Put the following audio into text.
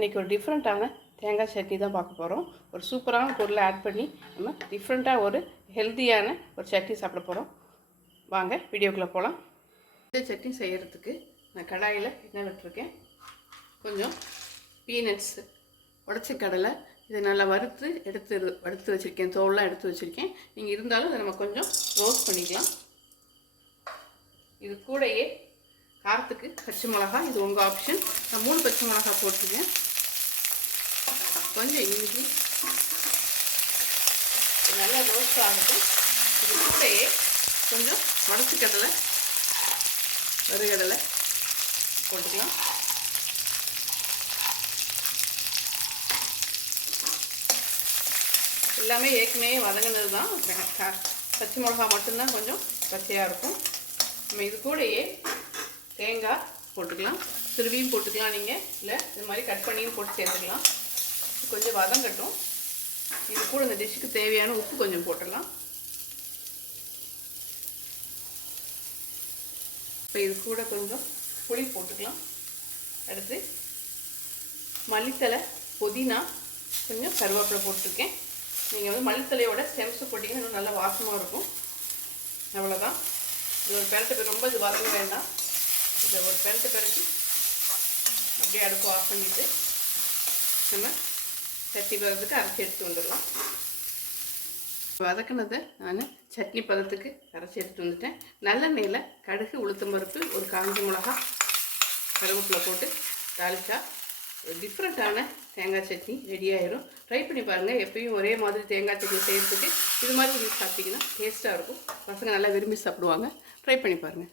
இன்றைக்கி ஒரு டிஃப்ரெண்ட்டான தேங்காய் சட்னி தான் பார்க்க போகிறோம் ஒரு சூப்பரான பொருளை ஆட் பண்ணி நம்ம டிஃப்ரெண்ட்டாக ஒரு ஹெல்த்தியான ஒரு சட்னி சாப்பிட போகிறோம் வாங்க வீடியோக்குள்ளே போகலாம் இந்த சட்னி செய்கிறதுக்கு நான் கடாயில் என்ன விட்டுருக்கேன். கொஞ்சம் பீனட்ஸ் உடச்ச கடலை இதை நல்லா வறுத்து எடுத்து வறுத்து வச்சுருக்கேன். தோல்லாம் எடுத்து வச்சுருக்கேன். நீங்கள் இருந்தாலும் இதை நம்ம கொஞ்சம் ரோஸ்ட் பண்ணிக்கலாம். இது கூடயே காரத்துக்கு பச்சை மிளகா இது உங்கள் ஆப்ஷன் நான் மூணு பச்சை மிளகா போட்டிருக்கேன். கொஞ்சம் இஞ்சி. நல்லா ரோஸ்ட் ஆகட்டும் இது கூடயே கொஞ்சம் மடச்சு கடலை வறுகடலை போட்டுக்கலாம். எல்லாமே ஏற்கனவே வதங்கினது தான் பச்சை மிளகா மட்டும்தான் கொஞ்சம் பச்சையாக இருக்கும். நம்ம இது கூடயே தேங்காய் போட்டுக்கலாம். திருவியும் போட்டுக்கலாம் நீங்கள் இல்லை இது மாதிரி கட் பண்ணியும் போட்டு சேர்த்துக்கலாம். கொஞ்சம் வதங்கட்டும். இது கூட இந்த டிஷ்ஷுக்கு தேவையான உப்பு கொஞ்சம் போட்டுடலாம். இப்போ இது கூட கொஞ்சம் புளி போட்டுக்கலாம். அடுத்து மல்லித்தலை புதினா கொஞ்சம் கருவேப்பிலை போட்டிருக்கேன். நீங்கள் வந்து மல்லித்தலையோட ஸ்டெம்ஸ் போட்டிங்கன்னா இன்னும் நல்லா வாசமாக இருக்கும். அவ்வளோதான் இது ஒரு பெரட்டு ரொம்ப இது வதங்க வேண்டாம். இதை ஒரு பெரட்டு பெரட்டி அப்படியே அடுப்பு ஆஃப் பண்ணிவிட்டு நம்ம சட்டி பதத்துக்கு அரைச்சி எடுத்து வந்துடலாம் வதக்குனதை நான் சட்னி பதத்துக்கு அரைச்சி எடுத்து வந்துட்டேன் நல்லெண்ணெயில் கடுகு உளுத்தம் பருப்பு ஒரு காஞ்ச மிளகா கருவேப்பிலை போட்டு தாளிச்சா ஒரு டிஃப்ரெண்ட்டான தேங்காய் சட்னி ரெடி ஆயிரும் ட்ரை பண்ணி பாருங்கள் எப்பயும் ஒரே மாதிரி தேங்காய் சட்னி செய்கிறதுக்கு இது மாதிரி நீங்கள் சாப்பிட்டீங்கன்னா டேஸ்ட்டாக இருக்கும் பசங்க நல்லா விரும்பி சாப்பிடுவாங்க ட்ரை பண்ணி பாருங்கள்